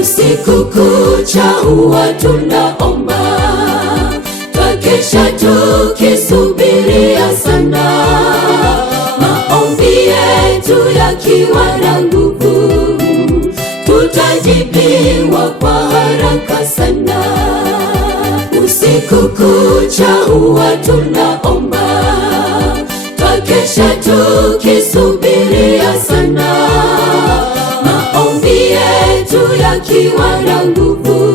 Usiku kucha huwa tunaomba, twakesha tukisubiria sana, maombi yetu yakiwa na nguvu, tutajibiwa kwa haraka sana. Usiku kucha huwa tunaomba, twakesha tukisubiria sana, maombi yetu yakiwa na nguvu,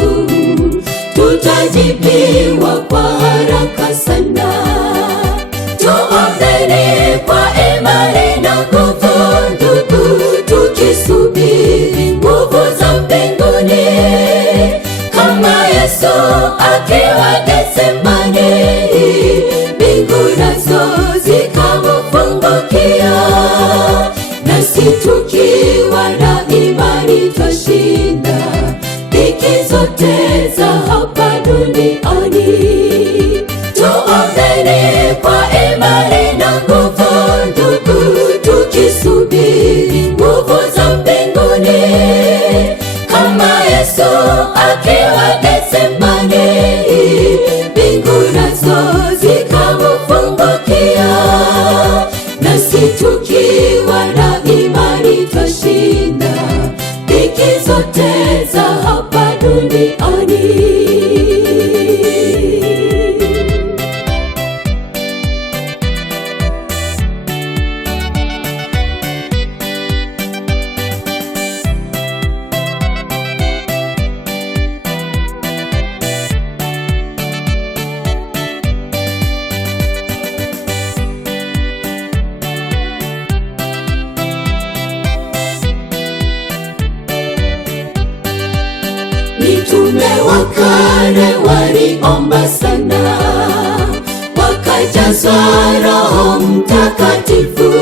tutajibiwa kwa haraka sana. Tuombeni kwa imani na nguvu, ndugu, tukisubiri nguvu za mbinguni, kama Yesu akiwa Getsemani, mbingu nazo zikamfungukia, nasi tukiwa na imani twashinda dhiki zote za hapa duniani. Tuombeni kwa imani na nguvu, ndugu, tukisubiri nguvu za mbinguni, kama Yesu akiwa Getsemani, mbingu nazo zikamfungukia, nasi tukiwa na imani twashinda dhiki zote za hapa duniani. Mitume wa kale waliomba sana, wakajazwa Roho Mtakatifu,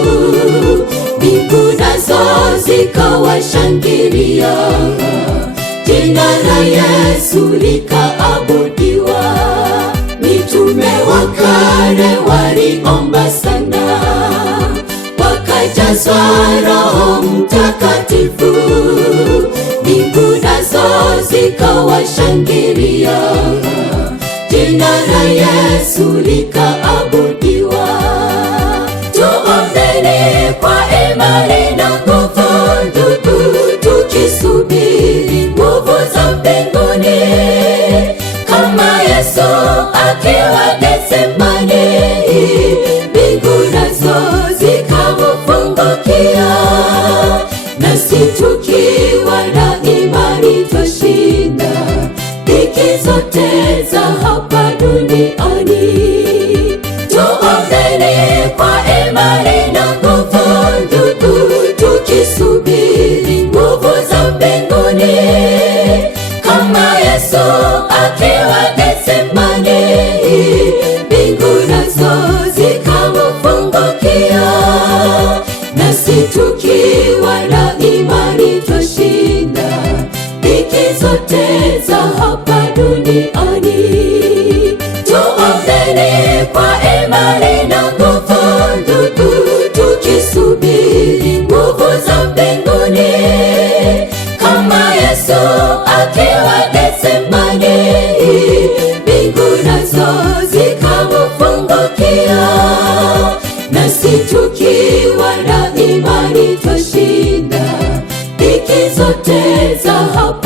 mbingu nazo zikawashangilia, jina la Yesu likaabudiwa. Mitume wa kale waliomba sana, wakajazwa Roho Mtakatifu, mbingu nazo zikawashangilia, jina la Yesu likaabudiwa. Tuombeni kwa imani na nguvu, ndugu, tukisubiri nguvu za mbinguni, kama Yesu akiwa Getsemani, mbingu nazo zikamfungukia, nasi tukiwa na imani twashinda dhiki zote za hapa duniani. Tuombeni kwa imani na nguvu, ndugu, tukisubiri nguvu za mbinguni, kama Yesu akiwa Getsemani, mbingu nazo zikamfungukia, nasi tukiwa na imani twashinda dhiki zote za hapa duniani. Tuombeni kwa imani na nguvu, ndugu, tukisubiri nguvu za mbinguni, kama Yesu akiwa Getsemani, mbingu nazo zikamfungukia, nasi tukiwa na imani twashinda dhiki zote za hapa